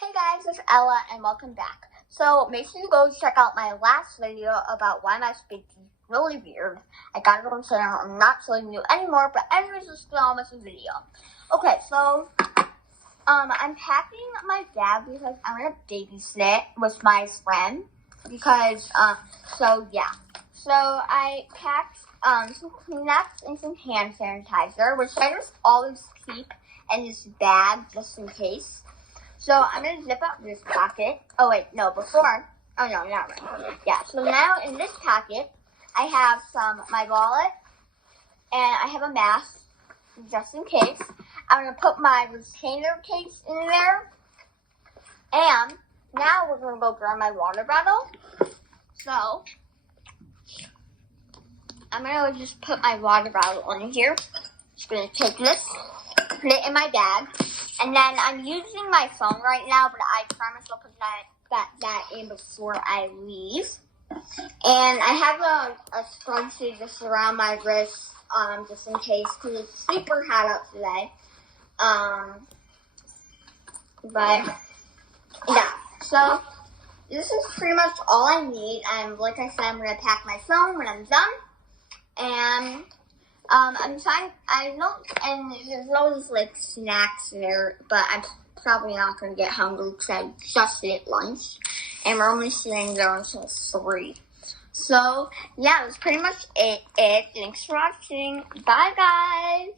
Hey guys, it's Ella and welcome back. So make sure you go check out my last video about why my speech is really weird. I got it on channel. I'm not showing you anymore, but anyways, let's get on with the video. Okay, so I'm packing my bag because I'm gonna babysit with my friend because so yeah. So I packed some Kleenex and some hand sanitizer, which I just always keep in this bag just in case. So I'm going to zip up this pocket. Oh, wait, no, before. Oh, no, not right. Yeah, so now in this pocket, I have my wallet, and I have a mask, just in case. I'm going to put my retainer case in there. And now we're going to go grab my water bottle. So I'm going to just put my water bottle in here. Just going to take this, put it in my bag. And then I'm using my phone right now, but I promise I'll put that in before I leave. And I have a scrunchie just around my wrist, just in case, because it's super hot out today. But yeah, so this is pretty much all I need. Like I said, I'm gonna pack my phone when I'm done. And I'm trying, I know, and there's always like snacks in there, but I'm probably not going to get hungry because I just ate lunch, and we're only sitting there until 3. So, yeah, that's pretty much it. Thanks for watching. Bye, guys.